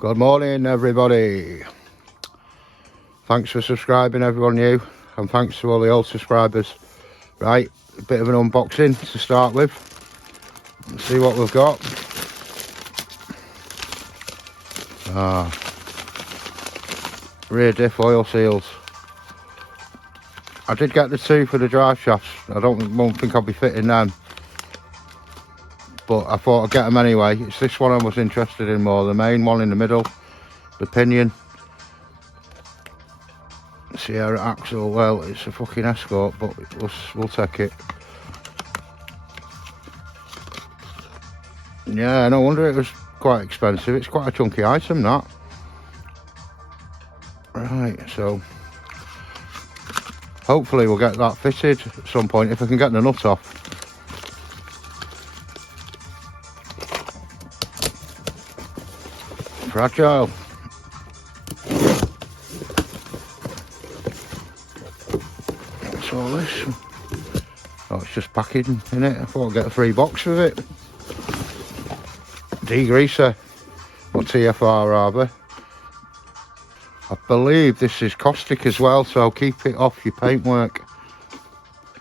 Good morning, everybody. Thanks for subscribing, everyone new, and thanks to all the old subscribers. Right, a bit of an unboxing to start with. Let's see what we've got. Rear diff oil seals. I did get the two for the drive shafts. I won't think I'll be fitting them, but I thought I'd get them anyway. It's this one I was interested in more, the main one in the middle, the pinion. Sierra axle, well, it's a fucking Escort, but we'll take it. Yeah, no wonder it was quite expensive. It's quite a chunky item, that. Right, so hopefully we'll get that fitted at some point if I can get the nut off. Fragile. What's all this? Oh, it's just packaging in it. I thought I'd get a free box with it. Degreaser, or TFR rather. I believe this is caustic as well, so keep it off your paintwork.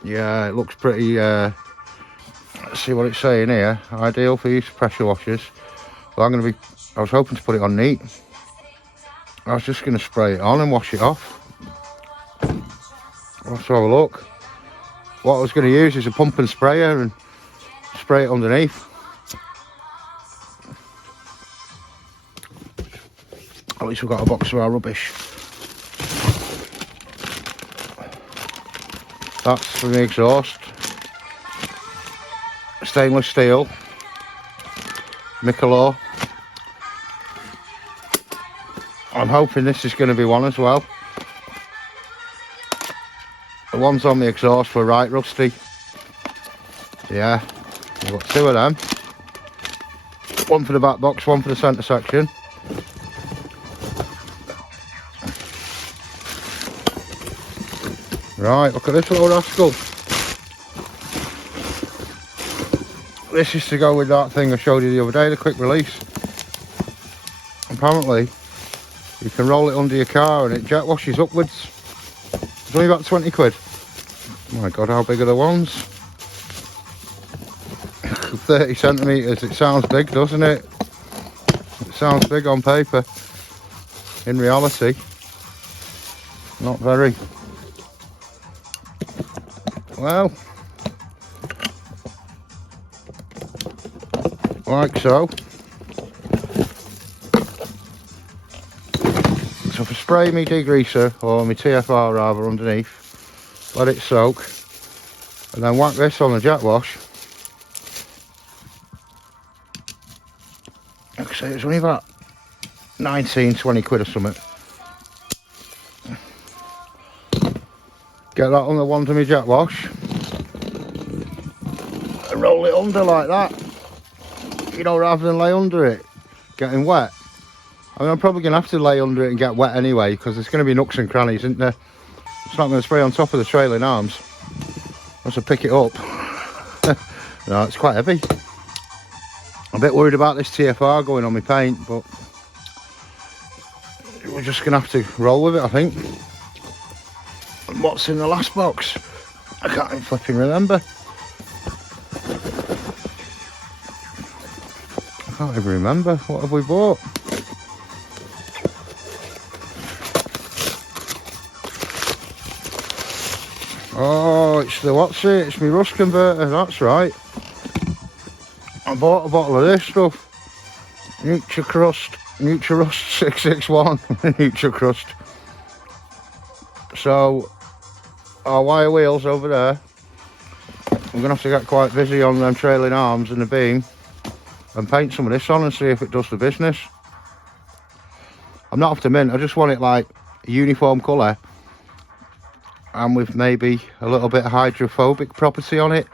Yeah, it looks pretty, let's see what it's saying here. Ideal for use of pressure washers. Well, I was hoping to put it on neat. I was just going to spray it on and wash it off. Let's have a look. What I was going to use is a pump and sprayer and spray it underneath. At least we've got a box of our rubbish. That's for the exhaust. Stainless steel. Michelor. I'm hoping this is going to be one as well. The ones on the exhaust were right rusty. Yeah, we've got two of them. One for the back box, one for the centre section. Right, look at this little rascal. This is to go with that thing I showed you the other day, the quick release. Apparently, you can roll it under your car and it jet washes upwards. It's only about 20 quid. Oh my god, how big are the ones? 30 centimetres, it sounds big, doesn't it? It sounds big on paper. In reality, not very. Well, like so. So if I spray my degreaser, or my TFR rather, underneath, let it soak, and then whack this on the jet wash. Like I say, it's only about 19-20 quid or something. Get that on the one to my jet wash and roll it under like that, you know, rather than lay under it getting wet. I mean, I'm probably going to have to lay under it and get wet anyway, because there's going to be nooks and crannies, isn't there? It's not going to spray on top of the trailing arms once I pick it up. No, it's quite heavy. I'm a bit worried about this TFR going on my paint, but we're just going to have to roll with it, I think. And what's in the last box? I can't even flipping remember. I can't even remember. What have we bought? Oh, it's the what's it? It's my rust converter, that's right. I bought a bottle of this stuff. Nutricrust 661. Nutricrust. So, our wire wheels over there, I'm going to have to get quite busy on them trailing arms and the beam and paint some of this on and see if it does the business. I'm not after mint, I just want it like a uniform colour and with maybe a little bit of hydrophobic property on it.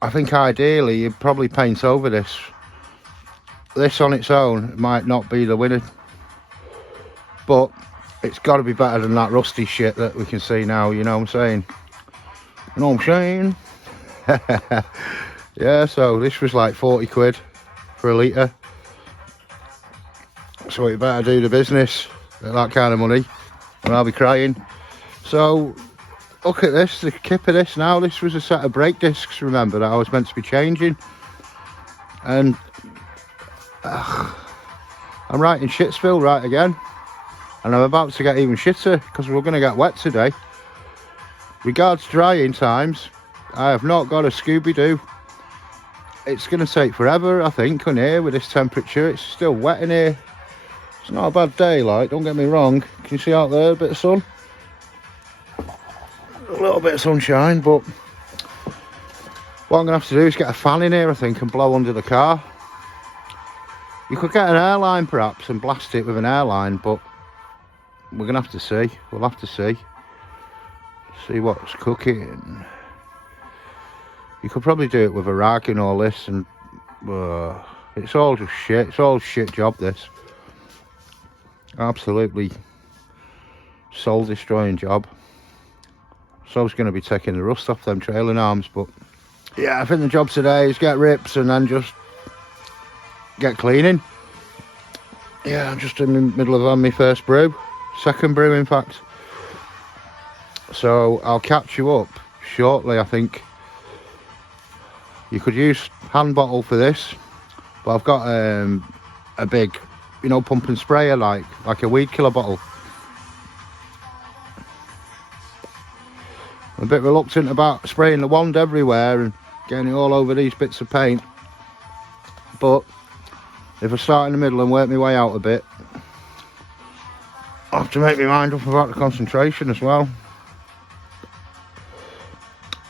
I think ideally you'd probably paint over this. This on its own might not be the winner, but it's got to be better than that rusty shit that we can see now, you know what I'm saying? You know what I'm saying? Yeah, so this was like 40 quid for a litre. So you better do the business at that kind of money, or I'll be crying. So look at this, the kip of this now. This was a set of brake discs, remember, that I was meant to be changing. And I'm right in Shitsville right again. And I'm about to get even shitter because we're going to get wet today. Regards drying times, I have not got a Scooby-Doo. It's going to take forever, I think, on here with this temperature. It's still wet in here. It's not a bad day, like, don't get me wrong. Can you see out there a bit of sun? A little bit of sunshine, but what I'm going to have to do is get a fan in here, I think, and blow under the car. You could get an airline perhaps and blast it with an airline, but we're going to have to see. We'll have to see. See what's cooking. You could probably do it with a rag and all this, and it's all just shit. It's all a shit job, this. Absolutely soul destroying job. So I was going to be taking the rust off them trailing arms, but yeah, I think the job today is get rips and then just get cleaning. Yeah, I'm just in the middle of having my first brew. Second brew, in fact. So I'll catch you up shortly, I think. You could use hand bottle for this, but I've got a big, you know, pump and sprayer like a weed killer bottle. I'm a bit reluctant about spraying the wand everywhere and getting it all over these bits of paint, but if I start in the middle and work my way out a bit, I have to make my mind up about the concentration as well.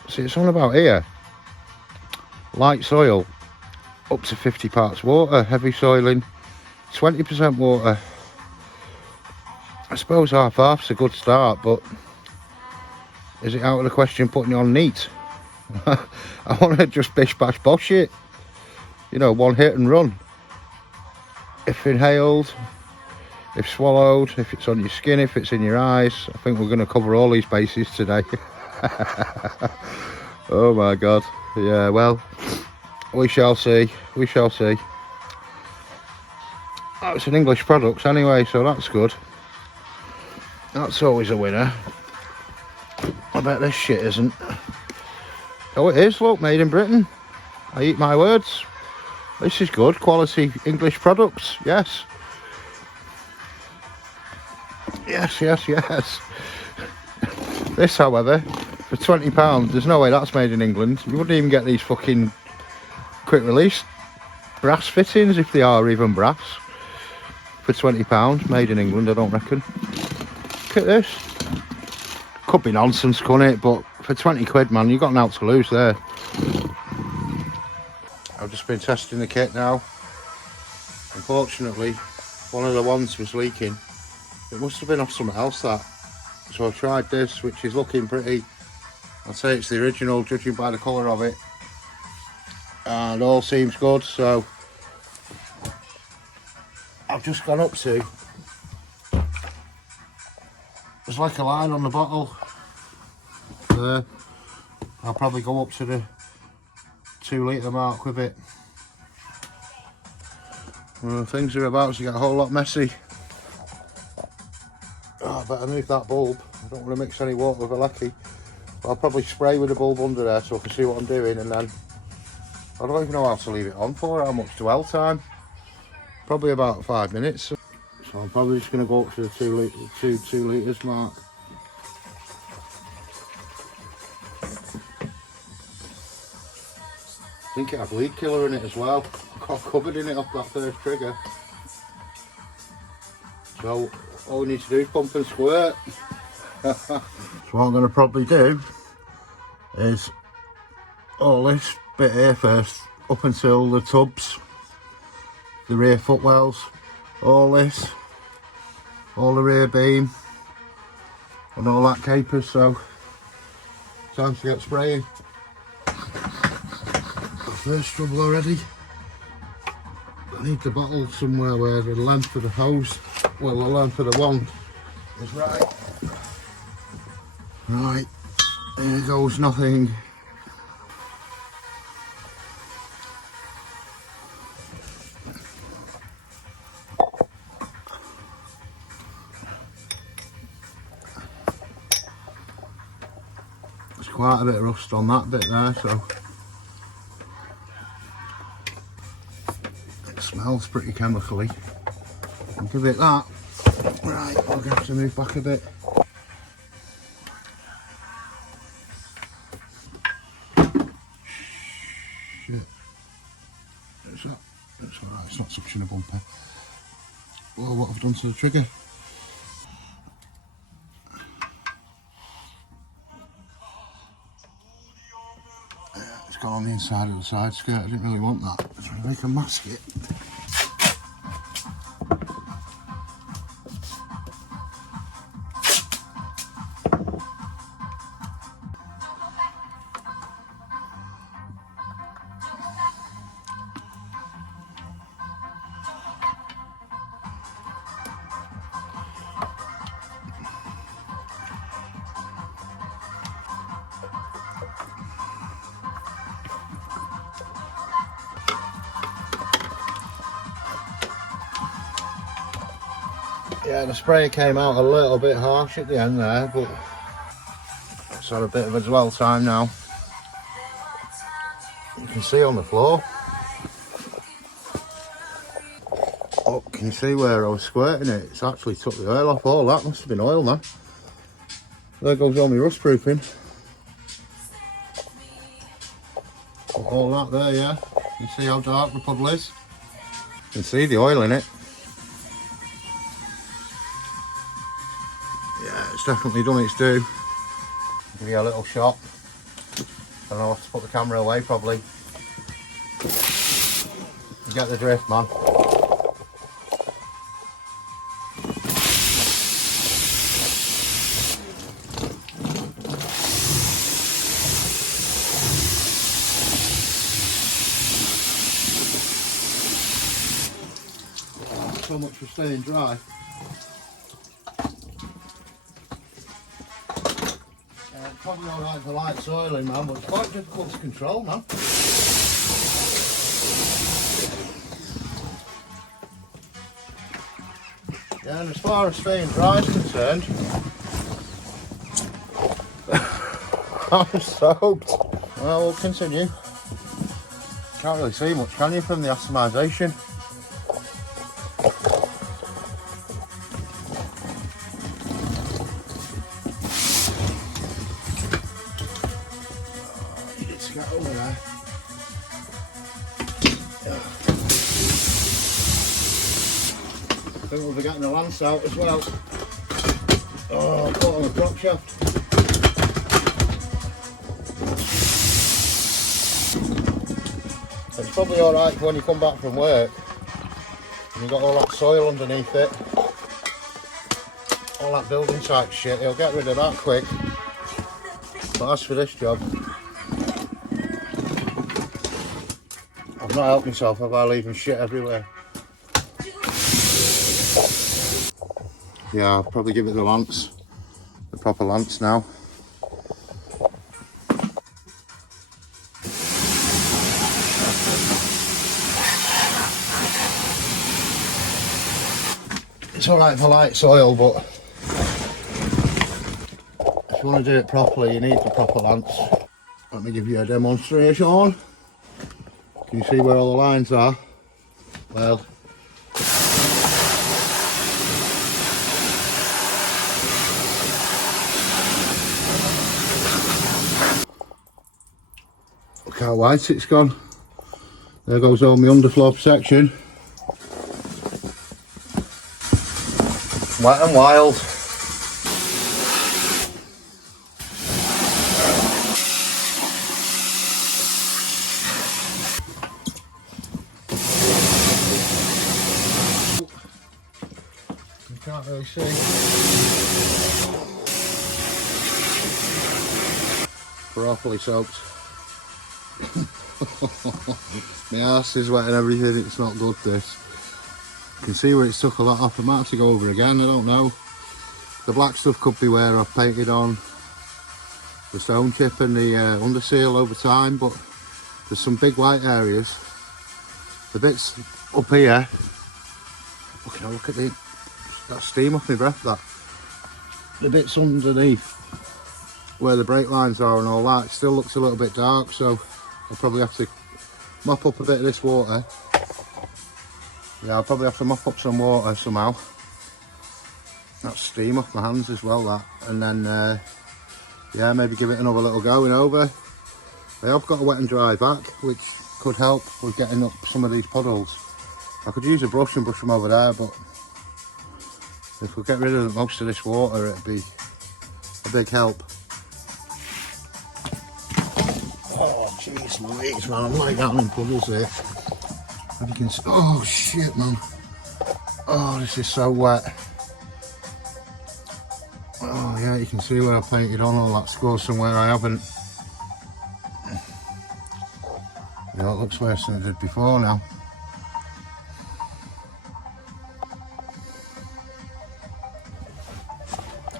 See, it's all about here. Light soil, up to 50 parts water. Heavy soiling, 20% water. I suppose half-half's a good start, but is it out of the question putting it on neat? I want to just bish bash bosh it. You know, one hit and run. If inhaled, if swallowed, if it's on your skin, if it's in your eyes. I think we're going to cover all these bases today. Oh my god. Yeah, well, we shall see. We shall see. Oh, it's an English product anyway, so that's good. That's always a winner. I bet this shit isn't. Oh, it is, look, made in Britain. I eat my words. This is good, quality English products, yes. Yes, yes, yes. This, however, for £20, there's no way that's made in England. You wouldn't even get these fucking quick release brass fittings, if they are even brass, for £20, made in England, I don't reckon. Look at this. Could be nonsense, couldn't it? But for 20 quid, man, you've got an out to lose there. I've just been testing the kit now. Unfortunately, one of the wands was leaking. It must have been off something else, that. So I've tried this, which is looking pretty. I'd say it's the original, judging by the colour of it. And all seems good, so I've just gone up to, there's like a line on the bottle there. I'll probably go up to the 2 litre mark with it. Well, things are about to get a whole lot messy. Oh, I better move that bulb. I don't want to mix any water with a lecky. But I'll probably spray with the bulb under there so I can see what I'm doing, and then I don't even know how to leave it on for, how much dwell time. Probably about 5 minutes. So I'm probably just going to go up to the 2 litres mark. I think it had lead killer in it as well. Got covered in it off that first trigger. So all we need to do is pump and squirt. So what I'm going to probably do is all this bit here first, up until the tubs, the rear footwells, all this, all the rear beam and all that capers. So time to get spraying. First trouble already. I need the bottle somewhere where the length of the hose, well, the length of the wand is right. Right, here goes nothing. quite a bit of rust on that bit there, so it smells pretty chemically. I'll give it that. Right, I'll have to move back a bit. Shit. It's alright, it's not sucking a bumper. Oh, what I've done to the trigger. It's gone on the inside of the side skirt. I didn't really want that. I'm trying to make a mask it. Yeah, the spray came out a little bit harsh at the end there, but it's had a bit of a dwell time now. You can see on the floor. Oh, can you see where I was squirting it? It's actually took the oil off. All that must have been oil now. There goes all my rust proofing. All that there, yeah. You can see how dark the puddle is. You can see the oil in it. Yeah, it's definitely done its due. Give you a little shot. And I'll have to put the camera away probably. You get the drift, man. So much for staying dry. Probably alright for light soiling, man, but it's quite difficult to control, man. Yeah, and as far as staying dry is concerned, I'm soaked. Well, we'll continue. Can't really see much, can you, from the atomisation? Get over there. I think we'll be getting the lance out as well. Oh, caught on the prop shaft. It's probably alright when you come back from work and you've got all that soil underneath it. All that building site shit, he'll get rid of that quick. But as for this job, I've not helped myself, have I, leaving shit everywhere? Yeah, I'll probably give it the lance, the proper lance now. It's alright for light soil, but if you want to do it properly, you need the proper lance. Let me give you a demonstration. Can you see where all the lines are? Well, look how white it's gone. There goes all my underfloor protection. Wet and wild. Can't really see. Properly soaked. My arse is wet and everything, it's not good this. You can see where it's took a lot off. I might have to go over again, I don't know. The black stuff could be where I've painted on the stone chip and the under seal over time, but there's some big white areas. The bits up here, look at that steam off my breath, that. The bits underneath where the brake lines are and all that, it still looks a little bit dark, so I'll probably have to mop up a bit of this water. Yeah, I'll probably have to mop up some water somehow. That's steam off my hands as well, that. And then, yeah, maybe give it another little going over. I have got a wet and dry back, which could help with getting up some of these puddles. I could use a brush and brush them over there, but if we get rid of most of this water, it'd be a big help. Oh, jeez Louise, man, I'm lying down in puddles here. And you can see, oh shit, man. Oh, this is so wet. Oh yeah, you can see where I painted on all that score somewhere I haven't. Yeah, it looks worse than it did before now.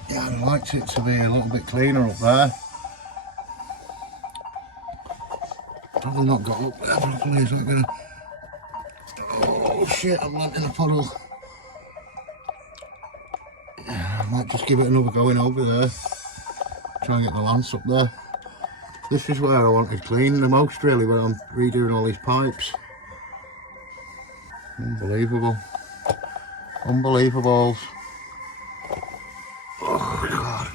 Yeah, I'd like it to be a little bit cleaner up there. Probably not got up there properly, is that gonna... Oh shit, I'm landing a puddle. Yeah, I might just give it another going over there. Try and get the lance up there. This is where I wanted cleaning the most, really, where I'm redoing all these pipes. Unbelievable. Unbelievable. Oh, God.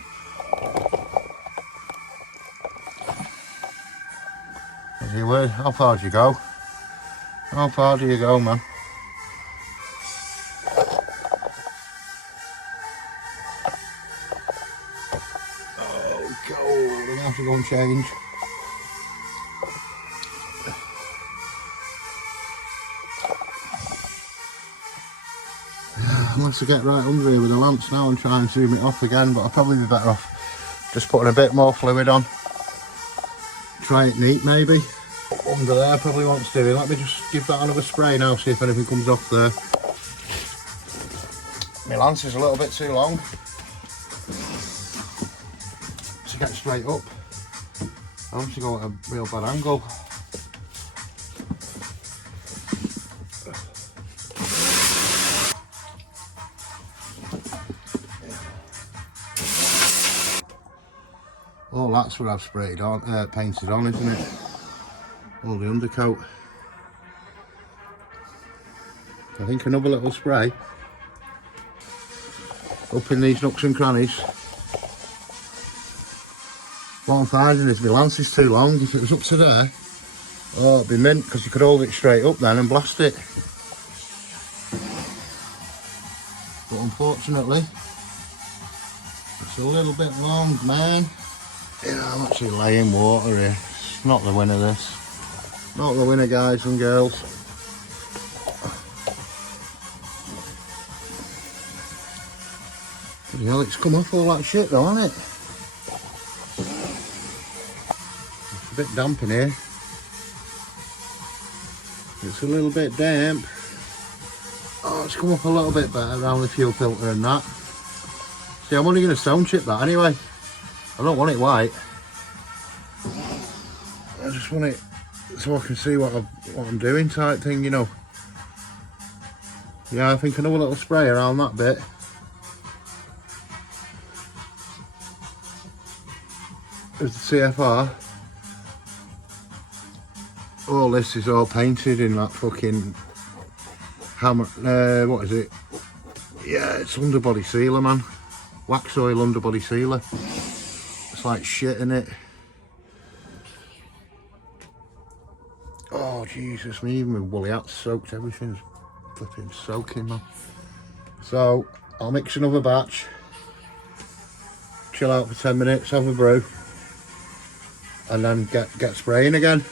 Anyway, how far do you go? How far do you go, man? Oh, God. I'm going to have to go and change. I must get right under here with the lamps now and try and zoom it off again, but I'll probably be better off just putting a bit more fluid on. Try it neat maybe. Under there probably wants doing. Let me just give that another spray now, see if anything comes off there. My lance is a little bit too long to get straight up. I want to go at a real bad angle. Oh, that's what I've sprayed on, painted on, isn't it? All the undercoat. I think another little spray up in these nooks and crannies. What I'm finding is my lance is too long. If it was up to there, oh, it'd be mint, because you could hold it straight up then and blast it. But unfortunately, it's a little bit long, man. Yeah, I'm actually laying water here. It's not the winner, this. Not the winner, guys and girls. Bloody hell, it's come off all that shit though, hasn't it? It's a bit damp in here. It's a little bit damp. Oh, it's come up a little bit better around the fuel filter and that. See, I'm only going to stone chip that anyway. I don't want it white. I just want it so I can see what I'm doing, type thing, you know. Yeah, I think another little spray around that bit. There's the CFR. All this is all painted in that fucking hammer. What is it? Yeah, it's underbody sealer, man. Wax oil underbody sealer. It's like shit in it. Oh Jesus, me, even my woolly hat's soaked, everything's flipping soaking, man. So I'll mix another batch, chill out for 10 minutes, have a brew, and then get spraying again.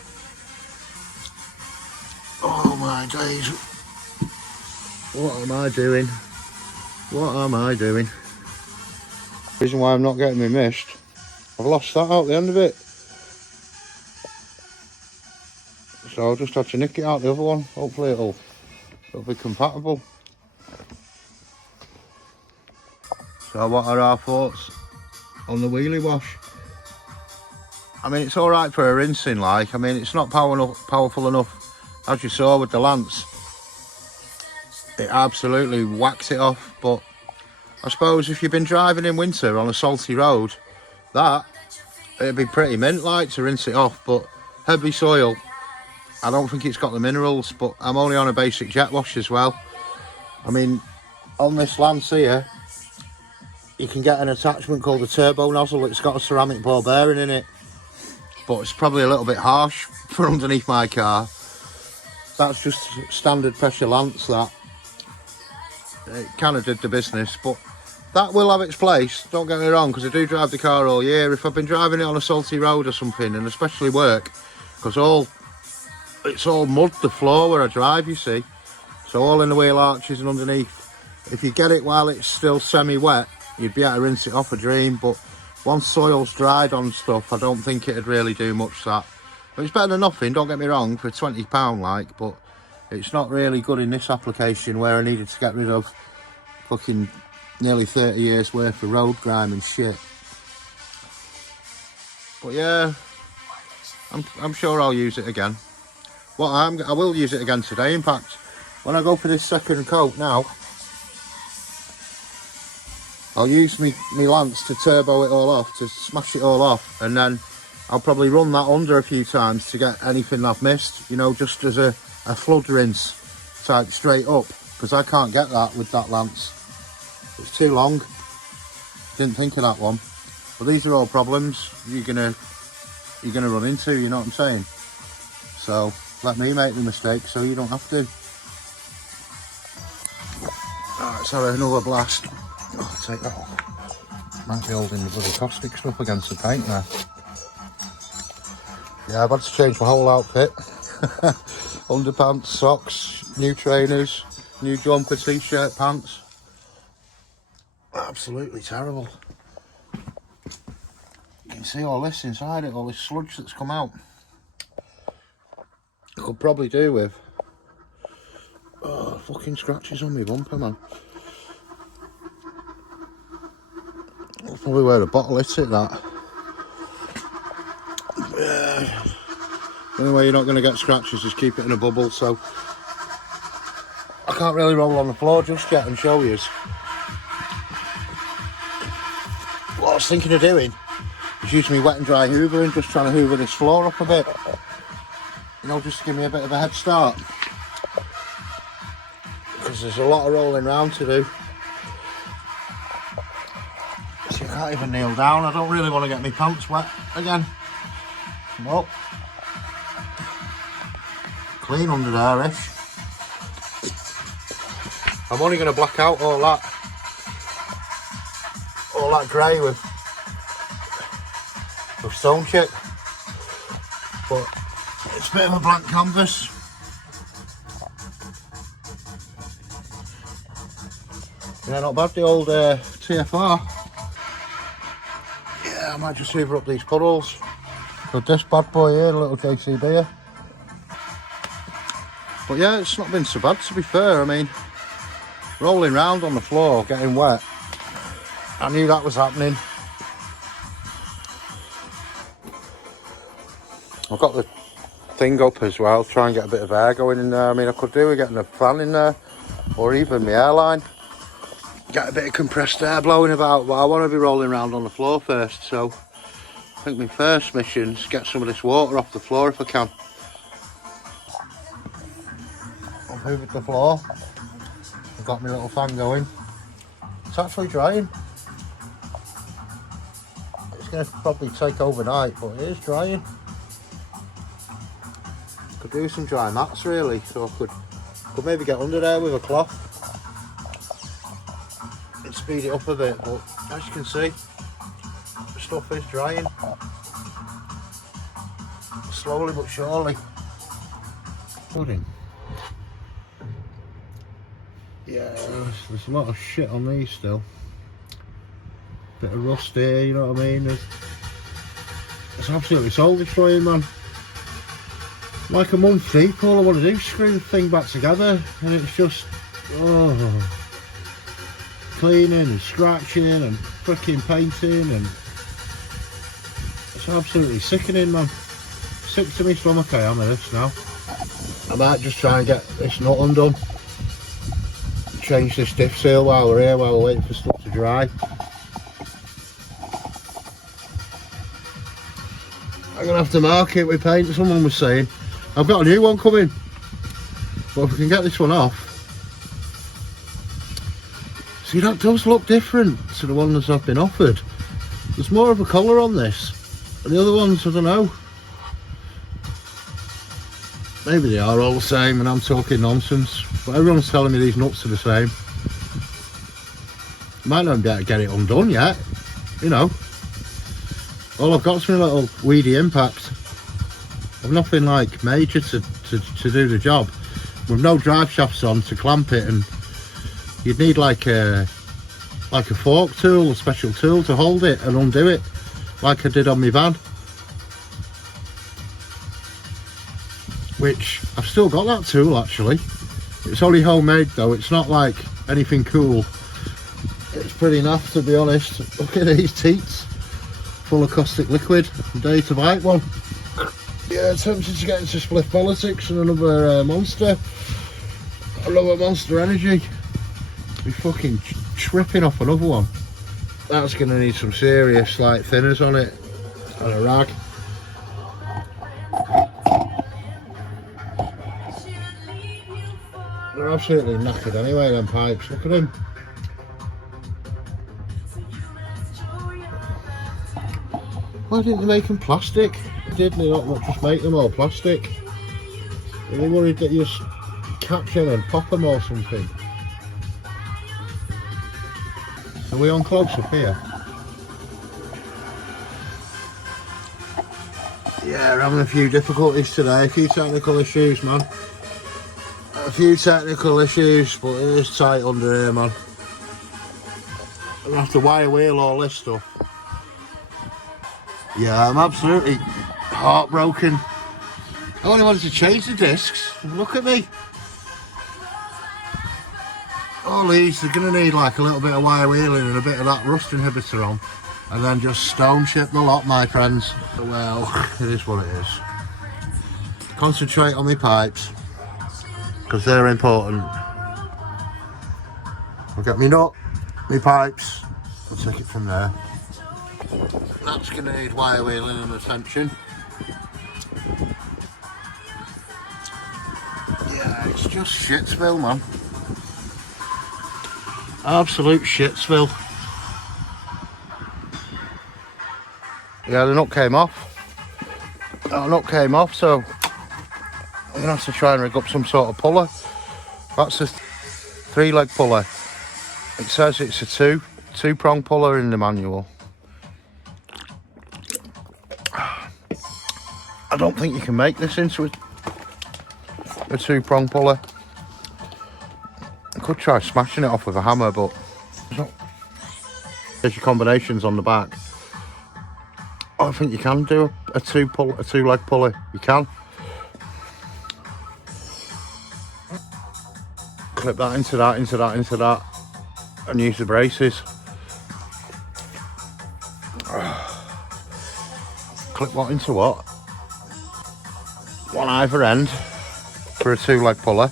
Oh my days, what am I doing? What am I doing? The reason why I'm not getting my mist, I've lost that out the end of it. So I'll just have to nick it out the other one. Hopefully it'll be compatible. So what are our thoughts on the wheelie wash? I mean, it's alright for a rinsing, like. I mean, it's not powerful enough, as you saw with the lance. It absolutely whacks it off, but I suppose if you've been driving in winter on a salty road, that it'd be pretty mint like to rinse it off, but heavy soil, I don't think it's got the minerals. But I'm only on a basic jet wash as well. I mean, on this Lance here, you can get an attachment called a turbo nozzle. It's got a ceramic ball bearing in it, but it's probably a little bit harsh for underneath my car. That's just standard pressure Lance. That it kind of did the business, but that will have its place, don't get me wrong, because I do drive the car all year. If I've been driving it on a salty road or something, and especially work, because it's all mud, the floor where I drive, you see, so all in the wheel arches and underneath. If you get it while it's still semi-wet, you'd be able to rinse it off a dream, but once soil's dried on stuff, I don't think it'd really do much that. But it's better than nothing, don't get me wrong, for £20 like, but it's not really good in this application where I needed to get rid of fucking nearly 30 years worth of road grime and shit. But yeah, I'm sure I'll use it again. I will use it again today. In fact, when I go for this second coat now, I'll use me Lance to turbo it all off, to smash it all off, and then I'll probably run that under a few times to get anything I've missed, you know, just as a flood rinse type straight up, because I can't get that with that Lance. It's too long. Didn't think of that one. But these are all problems you're gonna run into, you know what I'm saying? So let me make the mistake so you don't have to. Alright, let's have another blast. Oh, I'll take that off. Might be holding the bloody caustic stuff against the paint there. Yeah, I've had to change my whole outfit. Underpants, socks, new trainers, new jumper, t-shirt, pants. Absolutely terrible. You can see all this inside it, all this sludge that's come out. I could probably do with fucking scratches on my bumper, man. I'll probably wear a bottle hit it, that. Yeah. The only way you're not going to get scratches is keep it in a bubble, so I can't really roll on the floor just yet and show you. What I was thinking of doing is using my wet and dry hoover and just trying to hoover this floor up a bit. You know, just to give me a bit of a head start. Because there's a lot of rolling around to do. So I can't even kneel down. I don't really want to get my pants wet again. Nope. Clean under there-ish. I'm only going to black out all that grey with stone chip, but it's a bit of a blank canvas. Yeah, not bad, the old TFR. Yeah, I might just hoover up these puddles. But this bad boy here, the little JCB. But yeah, it's not been so bad, to be fair. I mean, rolling round on the floor, getting wet, I knew that was happening. I've got the thing up as well, try and get a bit of air going in there. I mean, I could do with getting a fan in there, or even my airline. Get a bit of compressed air blowing about, but I want to be rolling around on the floor first, so I think my first mission is get some of this water off the floor if I can. I've hoovered the floor, I've got my little fan going. It's actually drying. It's going to probably take overnight, but it is drying. Could do some dry mats really, so I could maybe get under there with a cloth and speed it up a bit, but as you can see, the stuff is drying. Slowly but surely. Pudding. Yeah, there's a lot of shit on these still. Bit of rust here, you know what I mean? It's absolutely soul destroying, man. Like a month deep, all I want to do is screw the thing back together, and it's just, cleaning and scratching and freaking painting, and it's absolutely sickening, man. Sick to my stomach I am of this now. I might just try and get this nut undone, change this diff seal while we're here, while we're waiting for stuff to dry. I'm gonna have to mark it with paint, someone was saying. I've got a new one coming, but if we can get this one off. See, that does look different to the ones I've been offered. There's more of a colour on this, and the other ones, I don't know. Maybe they are all the same and I'm talking nonsense, but everyone's telling me these nuts are the same. Might not be able to get it undone yet, you know. All I've got is my little weedy impact. I've nothing like major to do the job. With no drive shafts on to clamp it, and you'd need like a fork tool, a special tool to hold it and undo it, like I did on my van. Which I've still got that tool actually. It's only homemade though, it's not like anything cool. It's pretty naff, to be honest. Look at these teats, full of caustic liquid. I'm ready to bite one. Yeah, tempted to get into spliff politics and another monster energy. Be fucking tripping off another one. That's gonna need some serious like thinners on it and a rag. They're absolutely knackered anyway, them pipes. Look at them. Why didn't they make them plastic? Didn't they not just make them all plastic? Are they worried that you just catch them and pop them or something? Are we on close up here? Yeah, we're having a few difficulties today, a few technical issues, man. A few technical issues, but it is tight under here, man. I'm gonna have to wire wheel all this stuff. Yeah, I'm absolutely heartbroken. I only wanted to change the discs. Look at me. All these, they're going to need like a little bit of wire wheeling and a bit of that rust inhibitor on. And then just stone ship the lot, my friends. Well, it is what it is. Concentrate on my pipes, because they're important. I'll get me nut, my pipes, I'll take it from there. That's going to need wire wheeling and attention. Yeah, it's just shitsville, man. Absolute shitsville. Yeah, the nut came off. The nut came off, so I'm going to have to try and rig up some sort of puller. That's a 3-leg puller. It says it's a two-prong puller in the manual. I don't think you can make this into a two-prong puller. I could try smashing it off with a hammer, but there's your combinations on the back. I think you can do a two-leg puller. You can. Clip that into that, and use the braces. Clip what into what? One either end for a 2-leg puller.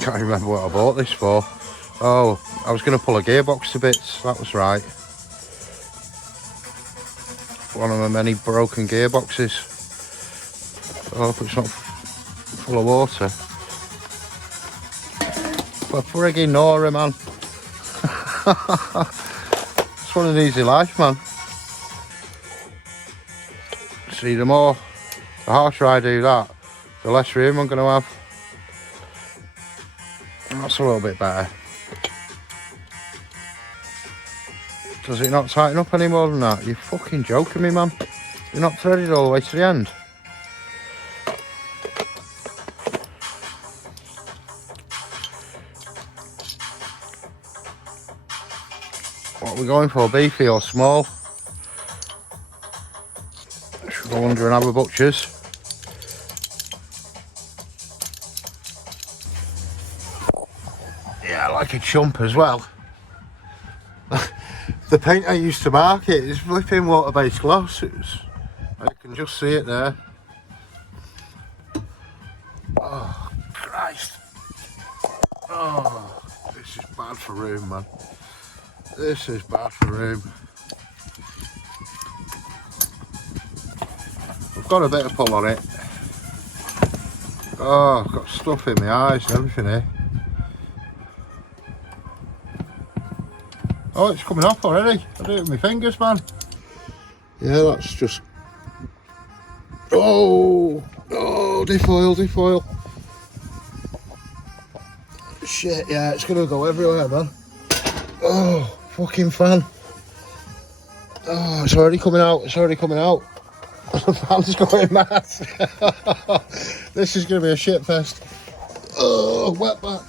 Can't remember what I bought this for. Oh, I was going to pull a gearbox to bits, that was right. One of my many broken gearboxes. I hope it's not full of water. But friggin' Nora, man. It's one an easy life, man. See, the harsher I do that, the less room I'm going to have. That's a little bit better. Does it not tighten up any more than that? You're fucking joking me, man. You're not threaded all the way to the end. What are we going for, beefy or small? Should go under and have a butcher's. Yeah, like a chump as well. The paint I used to mark it is flipping water-based gloss. I can just see it there. Oh, Christ. Oh, it's is bad for room, man. This is bad for room. I've got a bit of pull on it. Oh, I've got stuff in my eyes and everything here. Oh, it's coming off already. I do it with my fingers, man. Yeah, that's just... Oh, diff oil. Shit, yeah, it's gonna go everywhere, man. Oh, fucking fan. Oh, it's already coming out. The fan's going mad. This is gonna be a shit fest. Oh, wet back.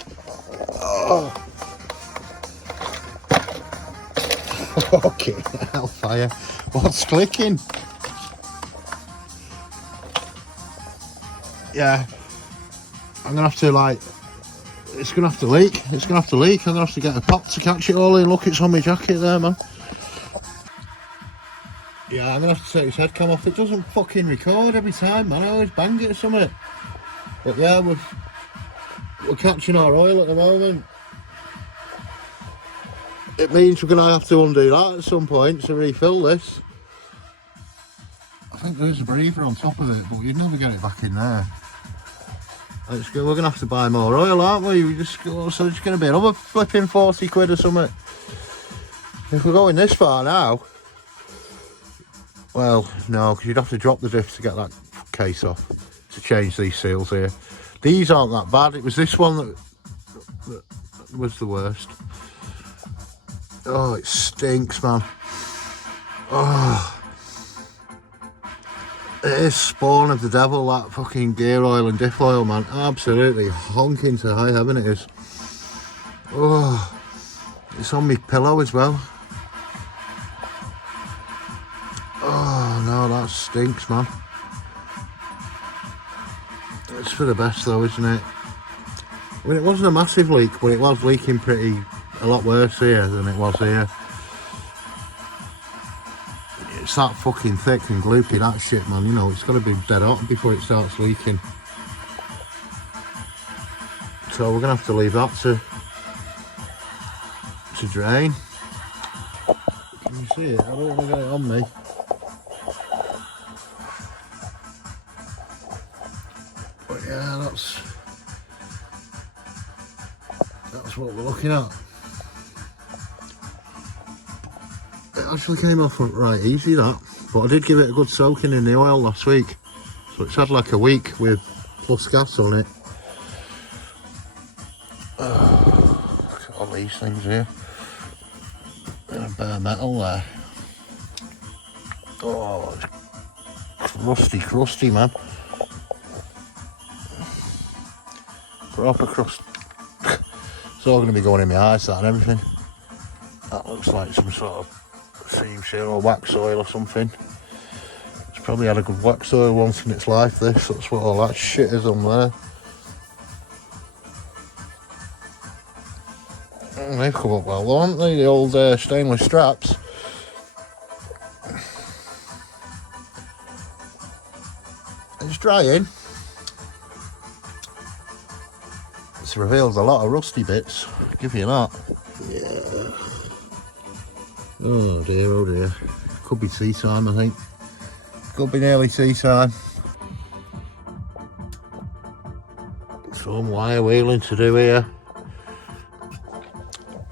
Oh. Fucking hellfire. What's clicking? Yeah. I'm gonna have to, like, it's gonna have to leak. I'm gonna have to get a pot to catch it all in. Look, it's on my jacket there, man. Yeah, I'm gonna have to take this head cam off. It doesn't fucking record every time, man. I always bang it or something. But yeah, we're catching our oil at the moment. It means we're gonna have to undo that at some point to refill this. I think there's a breather on top of it, but you'd never get it back in there. We're going to have to buy more oil, aren't we? So it's going to be another flipping 40 quid or something. If we're going this far now, well, no, because you'd have to drop the diff to get that case off, to change these seals here. These aren't that bad. It was this one that was the worst. Oh, it stinks, man. Oh. It is spawn of the devil, that fucking gear oil and diff oil, man. Absolutely honking to high heaven it is. Oh, it's on my pillow as well. Oh no, that stinks, man. It's for the best though, isn't it? I mean, it wasn't a massive leak, but it was leaking a lot worse here than it was here. It's that fucking thick and gloopy, that shit, man. You know, it's got to be dead hot before it starts leaking. So we're going to have to leave that to drain. Can you see it? I don't want to get it on me. But yeah, that's what we're looking at. It actually came off right easy, that, but I did give it a good soaking in the oil last week, so it's had like a week with plus gas on it. Look at all these things here, and bare metal there. Oh, it's crusty, man. Proper crust. It's all going to be going in my eyes, that and everything. That looks like some sort of seam seal or wax oil or something. It's probably had a good wax oil once in its life, this. That's what all that shit is on there. And they've come up well though, haven't they? The old stainless straps. It's drying. It's revealed a lot of rusty bits, I'll give you that. Yeah. Oh dear. Could be tea time, I think. Could be nearly tea time. Some wire wheeling to do here.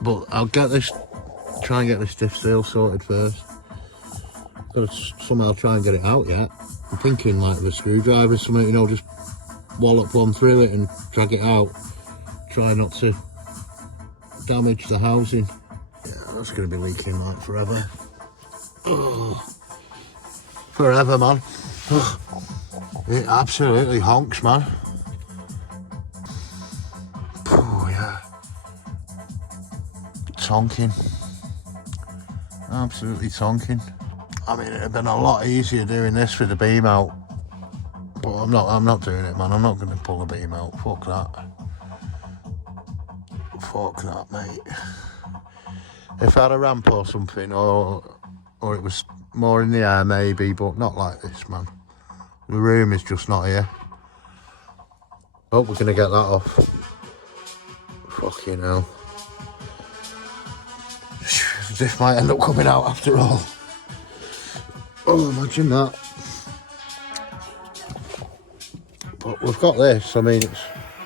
But I'll try and get this diff seal sorted first. Gotta somehow try and get it out yet. I'm thinking like with a screwdriver or something, you know, just wallop one through it and drag it out. Try not to damage the housing. Yeah, that's going to be leaking like forever. Oh, forever, man. Oh, it absolutely honks, man. Oh, yeah. Tonking. Absolutely tonking. I mean, it'd have been a lot easier doing this with the beam out. But I'm not doing it, man. I'm not going to pull the beam out. Fuck that. Fuck that, mate. If I had a ramp or something, or it was more in the air maybe, but not like this, man. The room is just not here. Hope we're going to get that off. Fucking hell. This might end up coming out after all. Oh, imagine that. But we've got this. I mean,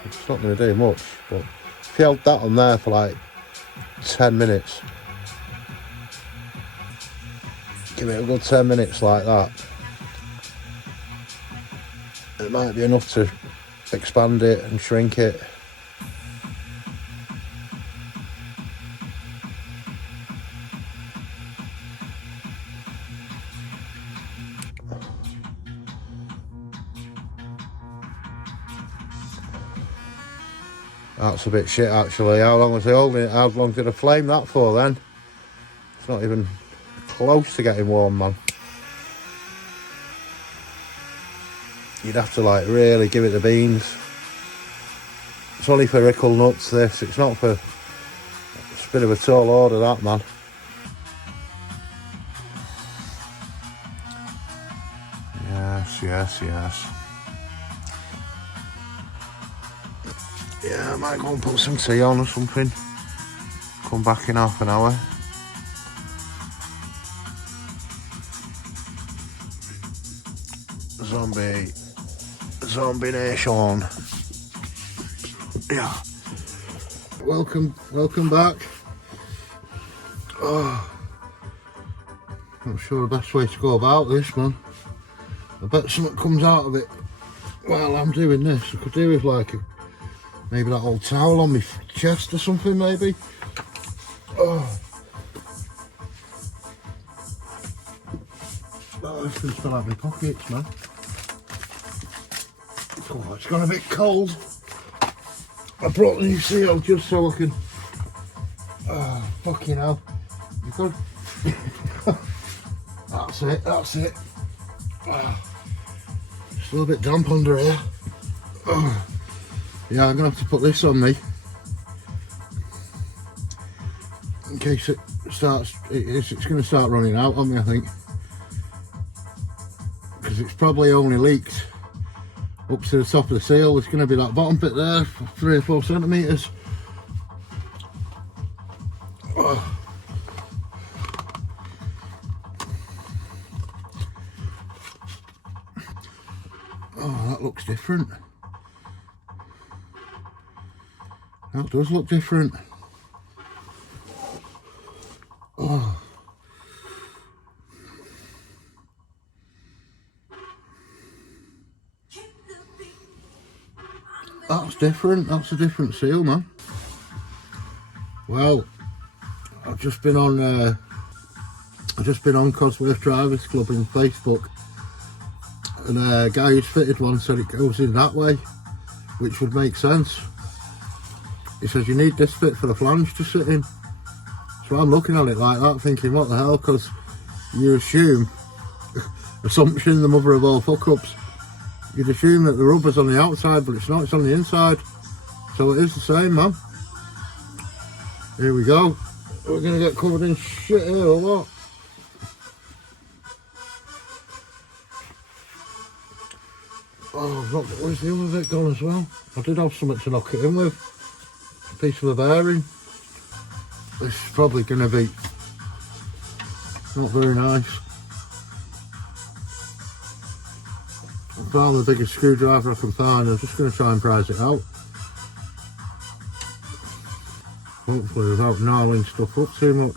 it's not going to do much. But if you held that on there for like 10 minutes, give it a good 10 minutes like that, it might be enough to expand it and shrink it. That's a bit shit actually. How long was they holding it? How long did I flame that for then? It's not even close to getting warm, man. You'd have to like really give it the beans. It's only for Rickle nuts this, it's not for... It's a bit of a tall order that, man. Yes. Yeah, I might go and put some tea on or something. Come back in half an hour. Zombie Nation. Yeah. Welcome back. Oh, not sure the best way to go about this, man. I bet something comes out of it while I'm doing this. I could do with like maybe that old towel on my chest or something, maybe. Oh, this can still have my pockets, man. Oh, it's gone a bit cold. I brought the new seal just so I can... Oh, fucking hell. You could... That's it. Oh, it's a little bit damp under here. Oh. Yeah, I'm going to have to put this on me. In case it starts... It's going to start running out on me, I think. Because it's probably only leaked up to the top of the seal. There's going to be that bottom bit there, 3 or 4 centimetres. Oh. Oh, that looks different. That does look different. Oh. That's different. That's a different seal, man. Well, I've just been on Cosworth Drivers Club on Facebook, and a guy who's fitted one said it goes in that way, which would make sense. He says you need this bit for the flange to sit in. So I'm looking at it like that, thinking, what the hell? Because you assume, assumption, the mother of all fuck-ups, you'd assume that the rubber's on the outside, but it's not, it's on the inside. So it is the same, man. Here we go. We're going to get covered in shit here, or what? Oh, where's the other bit gone as well? I did have something to knock it in with. A piece of a bearing. This is probably going to be not very nice. I found the biggest screwdriver I can find. I'm just going to try and prise it out. Hopefully without gnarling stuff up too much.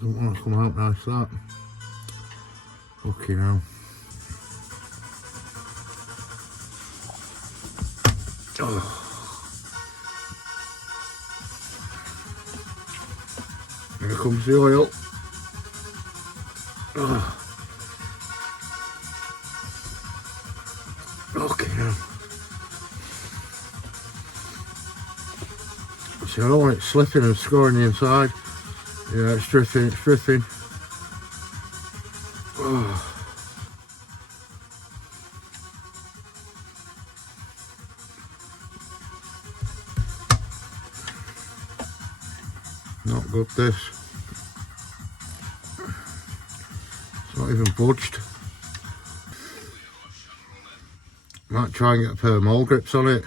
Don't want to come out nice that. Fucking hell. Oh. Here comes the oil. Oh. Okay now. See, I don't want it slipping and scoring the inside. Yeah, it's drifting, it's drifting. Oh. Not good this. It's not even budged. Might try and get a pair of mole grips on it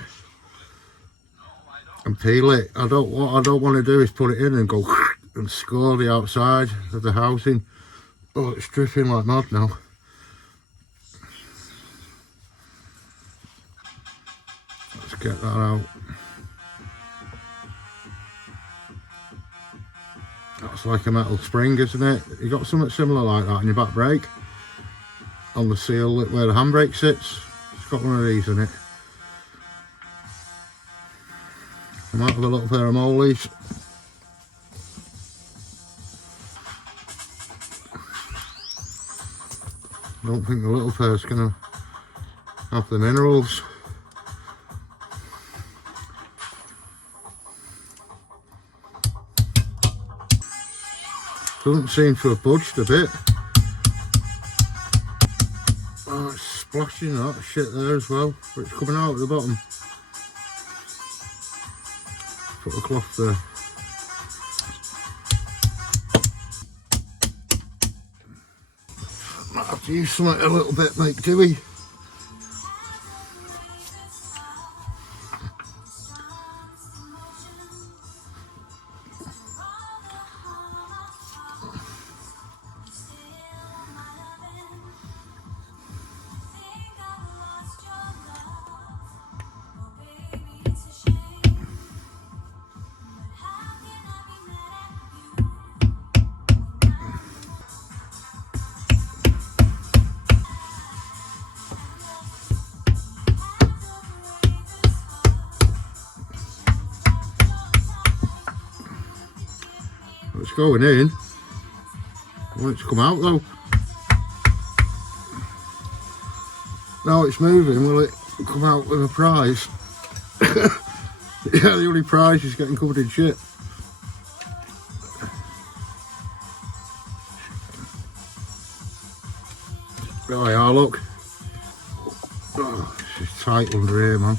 and peel it. What I don't want to do is put it in and go and score the outside of the housing. Oh, it's dripping like mad now. Let's get that out. That's like a metal spring, isn't it? You got something similar like that on your back brake, on the seal where the handbrake sits. It's got one of these in it. I might have a little pair of mollies. I don't think the little pair's gonna have the minerals. Doesn't seem to have budged a bit. Oh, it's splashing that shit there as well, but it's coming out at the bottom. Put the cloth there. Might have to use something a little bit like dewy. It's going in. I want it to come out though. Now it's moving, will it come out with a prize? Yeah, the only prize is getting covered in shit. There we are, look. Oh, this is tight under here, man.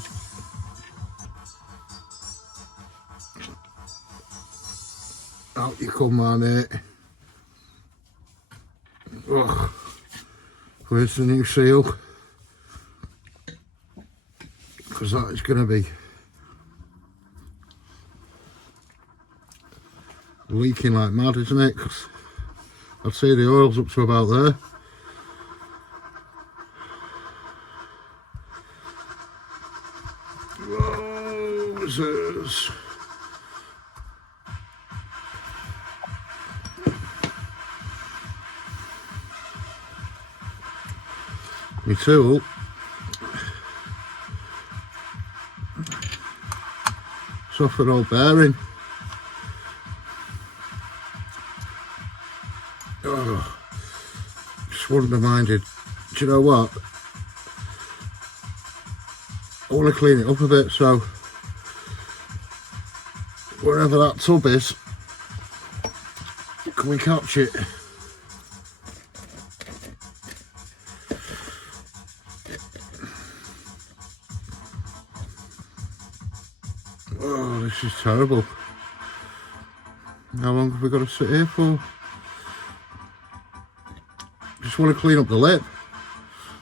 Out you come, my mate. Oh, where's the new seal? Because that is going to be leaking like mad, isn't it? 'Cause I'd say the oil's up to about there. Roses. My tool. Suffered old bearing. Oh, just wouldn't have minded. Do you know what? I want to clean it up a bit, so wherever that tub is, can we catch it? Oh, this is terrible. How long have we got to sit here for? Just want to clean up the lip.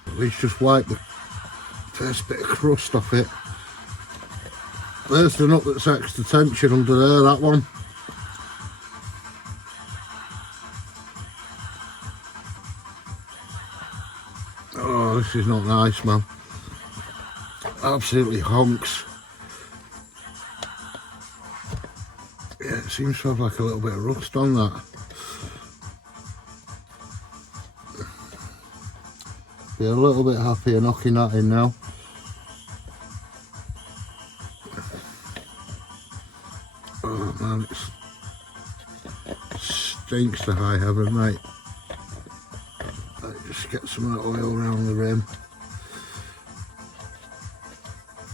At least just wipe the first bit of crust off it. There's the nut that's extra tension under there, that one. Oh, this is not nice, man. Absolutely honks. Yeah, it seems to have like a little bit of rust on that. Be a little bit happier knocking that in now. Oh man, it stinks to high heaven, mate. Just get some of that oil around the rim.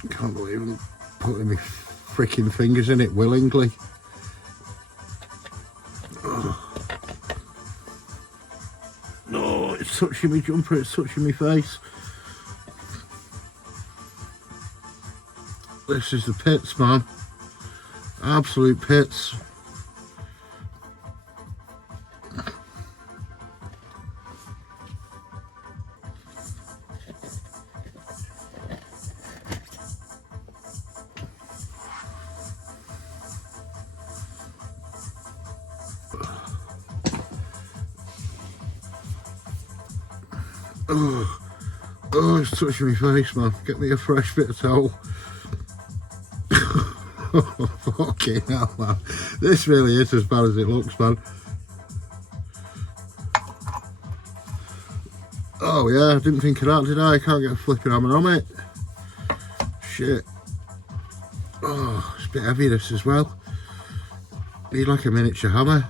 Can't believe I'm putting my freaking fingers in it willingly. Oh. No, it's touching my jumper, it's touching my face. This is the pits, man. Absolute pits. Oh, oh, it's touching my face, man. Get me a fresh bit of towel. Oh, fucking hell, man. This really is as bad as it looks, man. Oh yeah, I didn't think of that, did I? I can't get a flipping hammer on it. Shit. Oh, it's a bit heavy this as well. Need like a miniature hammer.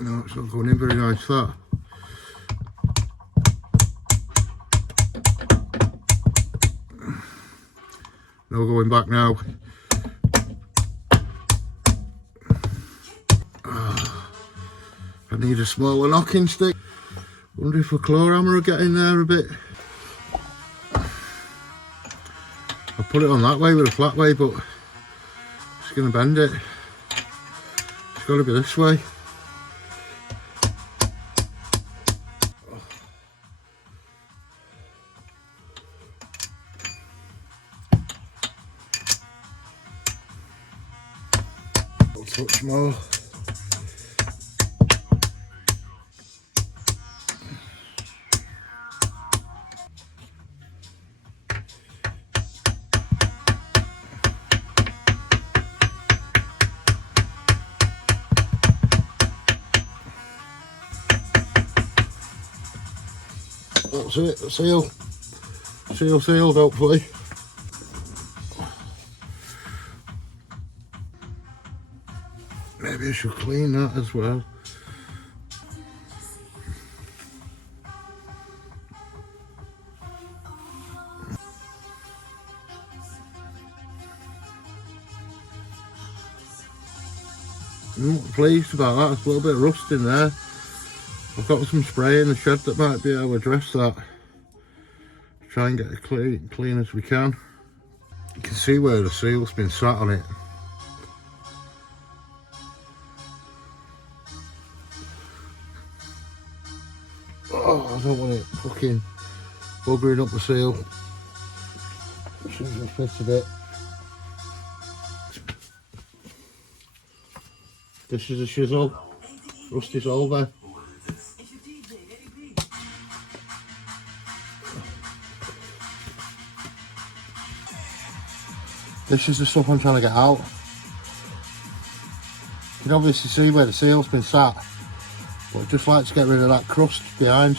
No, it's not going in very nice, that. No going back now. Oh, I need a smaller knocking stick. Wonder if a claw hammer will get in there a bit. I'll put it on that way with a flat way, but it's going to bend it. It's got to be this way. A touch more. That's it, seal. Sealed hopefully. Maybe I should clean that as well. I'm not pleased about that, there's a little bit of rust in there. I've got some spray in the shed that might be able to address that. Try and get it clean as we can. You can see where the seal's been sat on it. Oh, I don't want it fucking buggering up the seal. Should just fit a bit. This is a chisel. Rust is over. This is the stuff I'm trying to get out. You can obviously see where the seal's been sat, but I'd just like to get rid of that crust behind.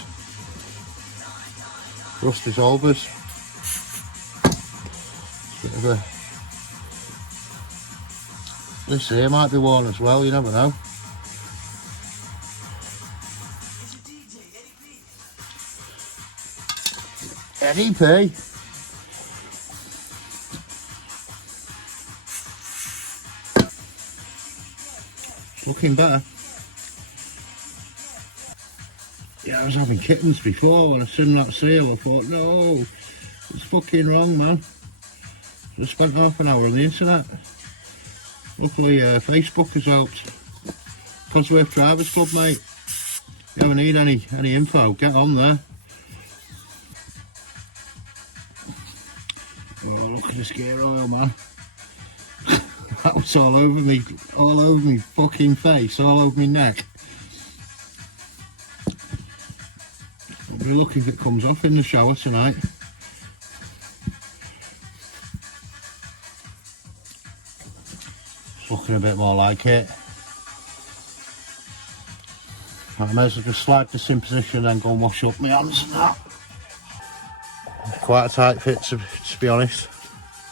Rust dissolvers. Bit of a... This here might be worn as well, you never know. NEP. Looking better. Yeah, I was having kittens before when I seen that seal. I thought, no, it's fucking wrong, man. I spent half an hour on the internet. Luckily, Facebook has helped. Cosworth Drivers Club, mate. If you ever need any info, get on there. Oh, look at this gear oil, man. That was all over me fucking face, all over my neck. I'll be lucky if it comes off in the shower tonight. It's looking a bit more like it. I may as well just slide this in position and then go and wash up my hands and that. It's quite a tight fit to be honest,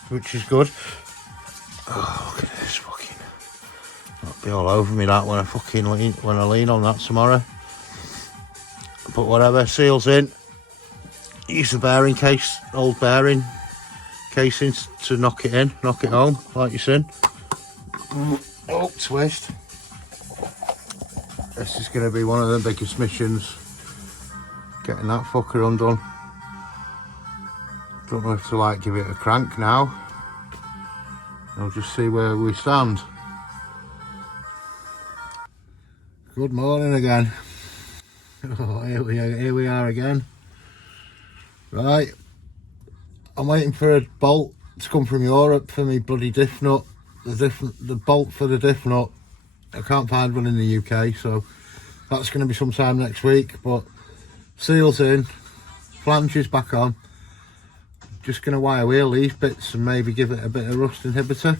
which is good. Oh, look at this fucking... That'll be all over me that when I lean on that tomorrow. But whatever, seal's in. Use the bearing case, old bearing casings to knock it in, knock it home, like you seen. Oh, twist. This is going to be one of the biggest missions, getting that fucker undone. Don't know if to like give it a crank now. I'll just see where we stand. Good morning again. Oh, here we are again. Right, I'm waiting for a bolt to come from Europe for me bloody diff nut. The bolt for the diff nut I can't find one in the UK, so that's going to be sometime next week. But seals in, flanges back on. Just going to wire wheel these bits and maybe give it a bit of rust inhibitor.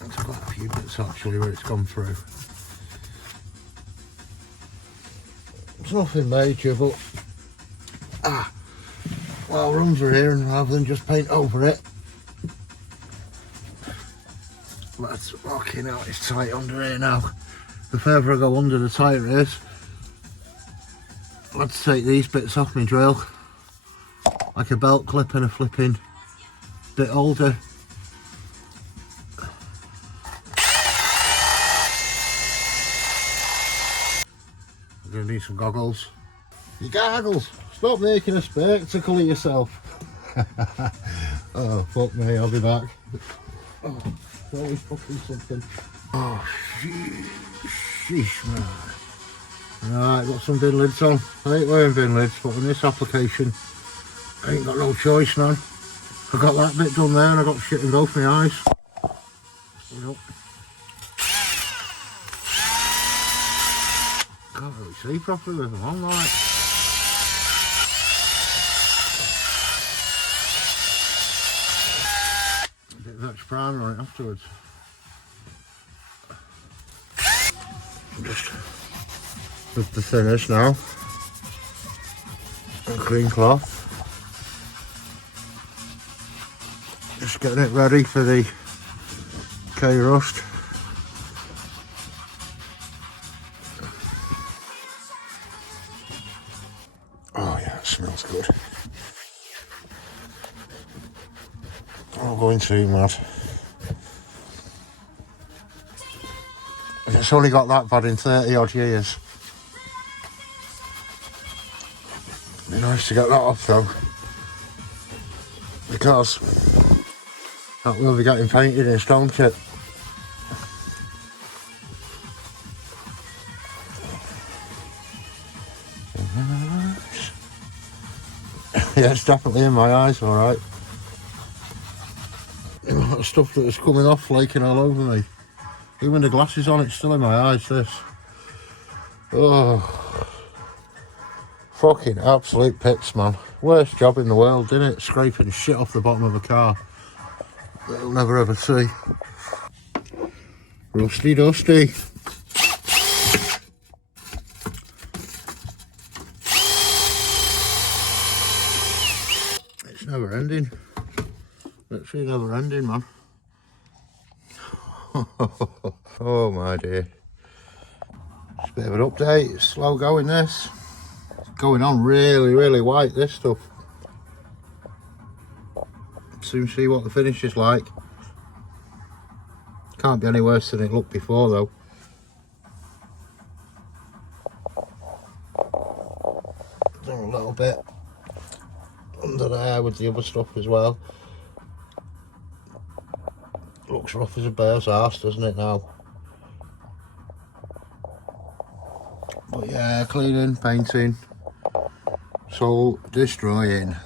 There's quite a few bits actually where it's gone through. It's nothing major, but well, runs are here, and rather than just paint over it, let's fucking out. It's tight under here now. The further I go under, the tighter it is. Let's take these bits off my drill, like a belt clip and a flipping bit holder. I'm gonna need some goggles. You goggles! Stop making a spectacle of yourself. Oh fuck me, I'll be back. Oh, it's always fucking something. Oh sheesh man. Right, got some bin lids on. I ain't wearing bin lids, but in this application I ain't got no choice, man. I got that bit done there and I got shit in both my eyes. Yep. Can't really see properly with them on, like. A bit of extra primer on it afterwards. Just with the thinners now. And clean cloth. Just getting it ready for the K-rust. Oh yeah, it smells good. I'm not going too mad. It's only got that bad in 30 odd years. It'd be nice to get that off though, because that will be getting painted in stone chip. Yeah, it's definitely in my eyes, alright. That stuff that was coming off flaking all over me. Even with the glasses on, it's still in my eyes, this. Oh. Fucking absolute pits, man. Worst job in the world, didn't it? Scraping shit off the bottom of a car that you'll never ever see. Rusty dusty. It's never ending. Literally never ending, man. Oh my dear. Just a bit of an update. It's slow going, this. It's going on really white, this stuff. Soon see what the finish is like. Can't be any worse than it looked before though. Done a little bit under there with the other stuff as well. Looks rough as a bear's arse, doesn't it now? But yeah, cleaning, painting, soul destroying.